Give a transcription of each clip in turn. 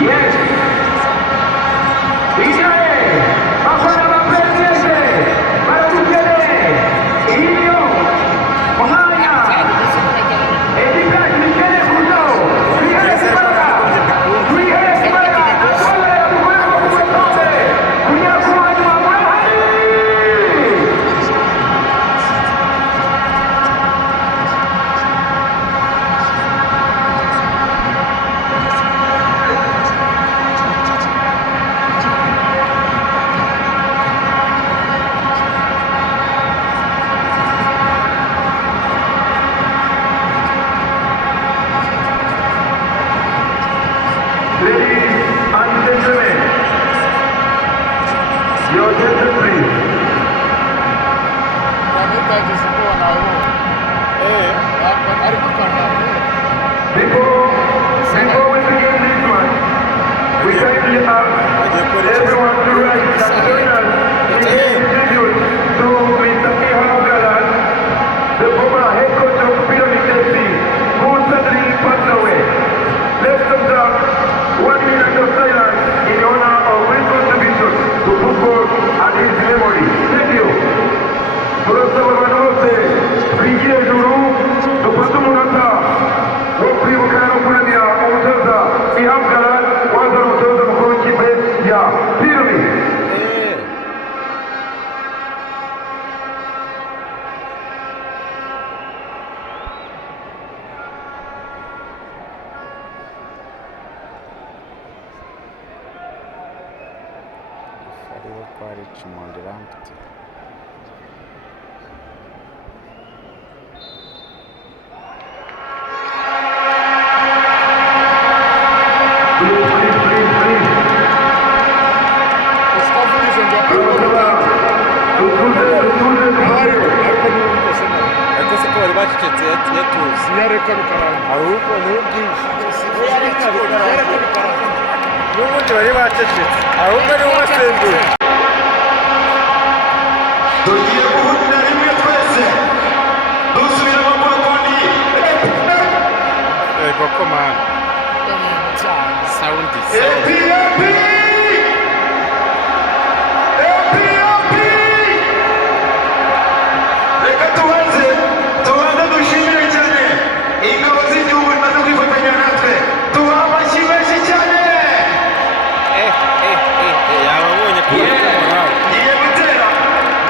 Yes. Israel, ahora la presidente, para ustedes, Indio, Omaya, Edita, Michele, Justo, Miguel Esparga, Miguel Esparga, Hola, Buena, Cuña, Cuña, Buena, ladies and gentlemen, your attention please. Before we begin this match, we kindly ask everyone to rise and join us in giving tribute to Mr. Ihanu Galan, the former head coach of Pyramid FC, who suddenly passed away. Let's observe 1 minute of silence in honor of his contribution to football and his memory. Thank you. Turasaba abantu bose bigira hejuru dufate umunota wo kwibuka no kuramya umutoza Ihanu Galan waza umutoza mukuru w'ikipe ya Pyramid. Ariwo kwari Chimondera mfite ariko se ko bari bacecetse yatuzi ahubwo n'ubwinshi n'ubundi bari bacecetse ahubwo ni wowe wasembuye Tugiye guhurira rimwe twese dusubira mu bwoni. yego komanda saundi APR reka tubanze dushimire cyane ingabo z'igihugu zimaze kwifatanya natwe tubaha amashyi menshi cyane. yababonye ko Ngiye gutera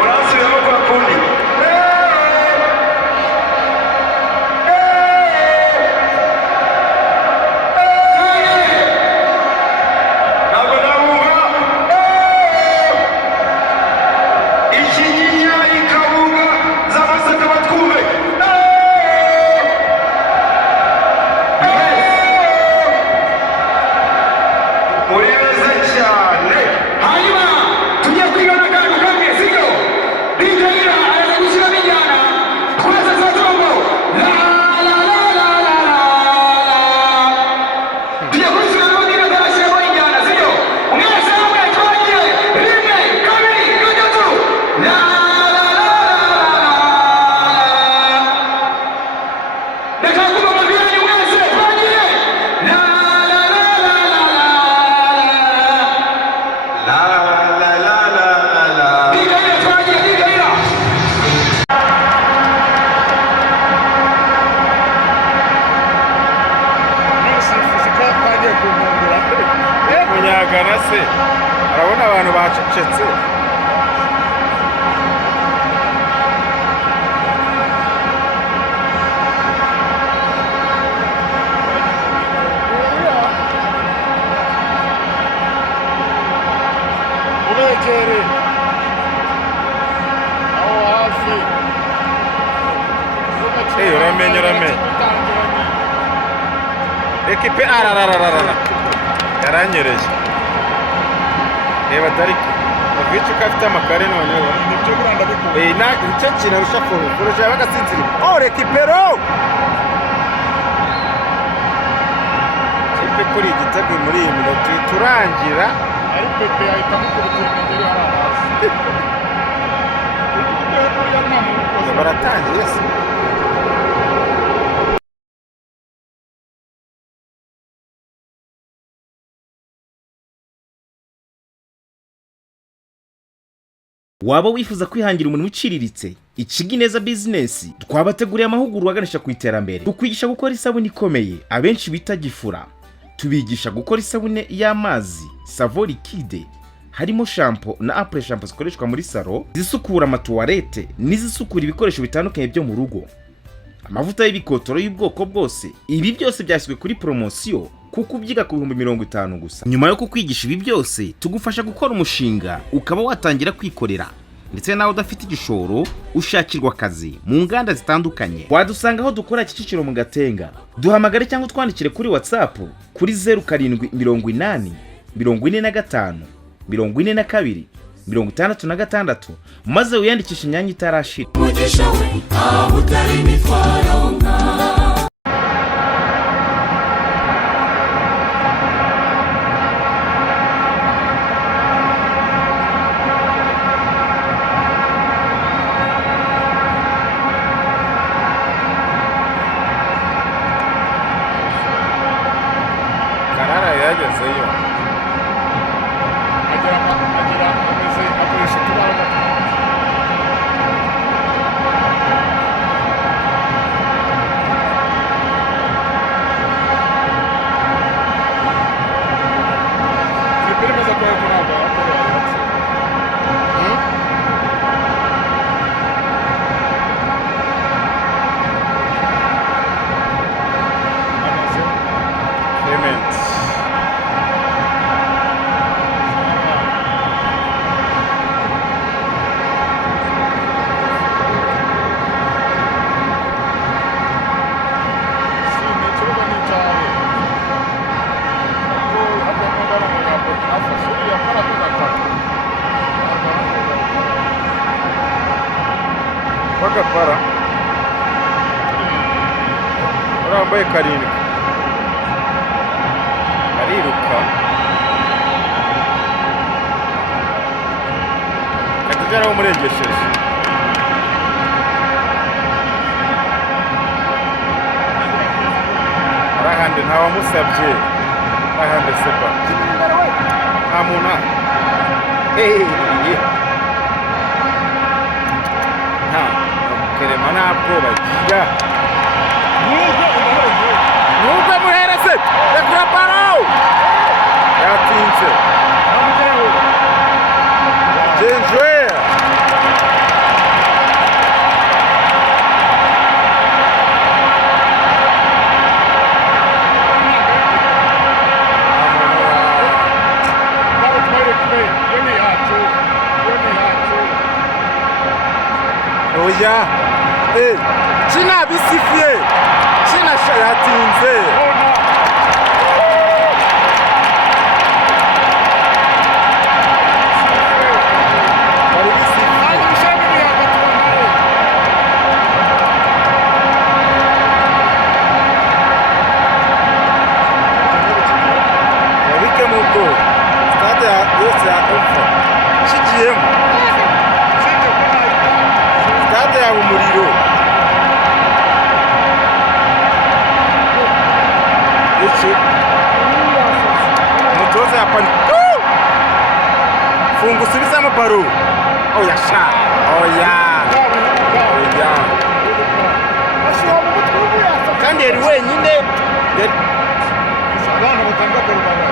uransubiramo kwa kundi. Ntabwo nabumva ikinyinya ikabunga z'amasaka batwume. Muri beza cyane. Hanyuma tugiye kwigana akantu kamwe sibyo? Bitabira araza gushyiramo injyana twese za tombo la la la la la la. Tugiye kubisubiramo niba atarashyiramo injyana sibyo? Mwese hamwe twagiye rimwe kabiri gatatu la la la la la. Reka kuba amabwiriza mwese twagiye la la la la la la. La la la la la la. Digaira twagiye digaira. munyagana se arabona abantu bacecetse ubegere aho hafi uramenye ekipe ararararara yaranyereye reba dariki bavice ko afite amakare noneho nibyo buranda bikubye nicyo kintu arusha kurusha bagasinzira rekipero ikipe kuri igitego muri iyi minota turangira ari pepe ahita amukubitira imigeri hari hasi baratangiye se waba wifuza kwihangira umuntu uciriritse Ikigineza business twabateguriye amahugurwa aganisha ku iterambere tukwigisha gukora isabune ikomeye abenshi bita gifura tubigisha gukora isabune y'amazi savo liquide harimo shampoo na APR shampoo zikoreshwa muri salo zisukura amatuwarete n'izisukura ibikoresho bitandukanye byo mu rugo amavuta y'ibikotoro y'ubwoko bwose ibi byose byashyizwe kuri promotion kuko ubyiga ku 50 gusa nyuma yo kukwigisha ibi byose tugufasha gukora umushinga ukaba watangira kwikorera ndetse nawe udafite igishoro ushakirwa akazi mu nganda zitandukanye wadusanga aho dukora Kicukiro mu Gatenga duhamagare cyangwa twandikire kuri WhatsApp kuri 0780 45 42 66 maze uyandikisha imyanya itarashira umugisha we aho utari mitwaronka Karara yagezeyo agira ameze akoresha utubara gatatu zipira imeze ko ntabwo yakorera yatse Clement Bakapara urambaye karindwi ariruka atugeraho umurengesheje arahande ntawamusabye arahande sepa nta muntu nta kerema nta bwoba gira nubwo muhereze rekura baro yatinze Jenjwe oya China bisifie China yatinze yose yakumva shigiyemo stade ya umuriro iki umutoza ya pani funga usubizamo baro oya sha oya kandi yari wenyine abana batanga baro baba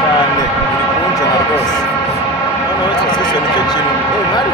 cyane iri kunjana rwose noneho nicyo kintu mwari